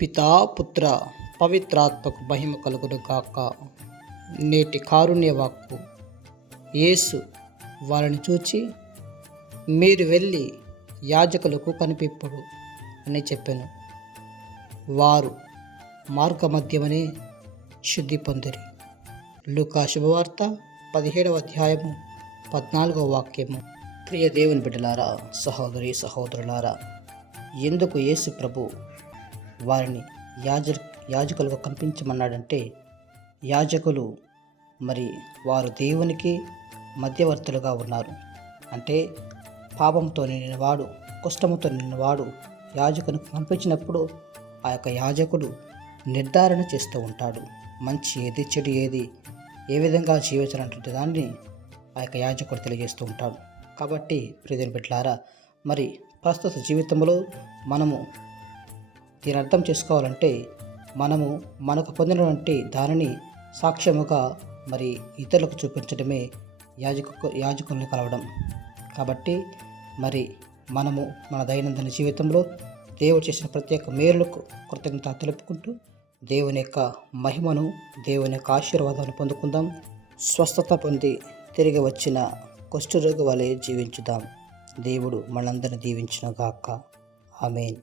పితా పుత్ర పవిత్రాత్మకు మహిమ కలుగును గాక. నేటి కారుణ్య వాక్కు. యేసు వారిని చూచి, మీరు వెళ్ళి యాజకులకు కనిపింపుడు అని చెప్పాను. వారు మార్గమధ్యమనే శుద్ధి పొందిరి. లూకా శుభవార్త 17వ అధ్యాయము 14వ వాక్యము. ప్రియ దేవుని బిడ్డలారా, సహోదరి సహోదరులారా, ఎందుకు యేసు ప్రభు వారిని యాజకులుగా కనిపించమన్నాడంటే, యాజకులు వారు దేవునికి మధ్యవర్తులుగా ఉన్నారు. అంటే పాపంతో నిండినవాడు, కుష్ఠముతో నిండినవాడు యాజకునికి కనిపించినప్పుడు ఆ యొక్క యాజకుడు నిర్ధారణ చేస్తూ ఉంటాడు. మంచి ఏది, చెడు ఏది, ఏ విధంగా జీవించాలంటే దాన్ని ఆ యొక్క యాజకుడు తెలియజేస్తూ ఉంటాడు. కాబట్టి ప్రియమైన బిడ్డలారా, ప్రస్తుత జీవితంలో మనము దీని అర్థం చేసుకోవాలంటే, మనకు పొందినటువంటి దానిని సాక్ష్యముగా ఇతరులకు చూపించడమే యాజకుల్ని కలవడం. కాబట్టి మనము మన దైనందిన జీవితంలో దేవుడు చేసిన ప్రత్యేక మేలులకు కృతజ్ఞత తెలుపుకుంటూ దేవుని యొక్క మహిమను, దేవుని యొక్క ఆశీర్వాదాన్ని పొందుకుందాం. స్వస్థత పొంది తిరిగి వచ్చిన కుష్ఠరోగి వలె జీవించుదాం. దేవుడు మనందరిని దీవించును గాక. ఆమేన్.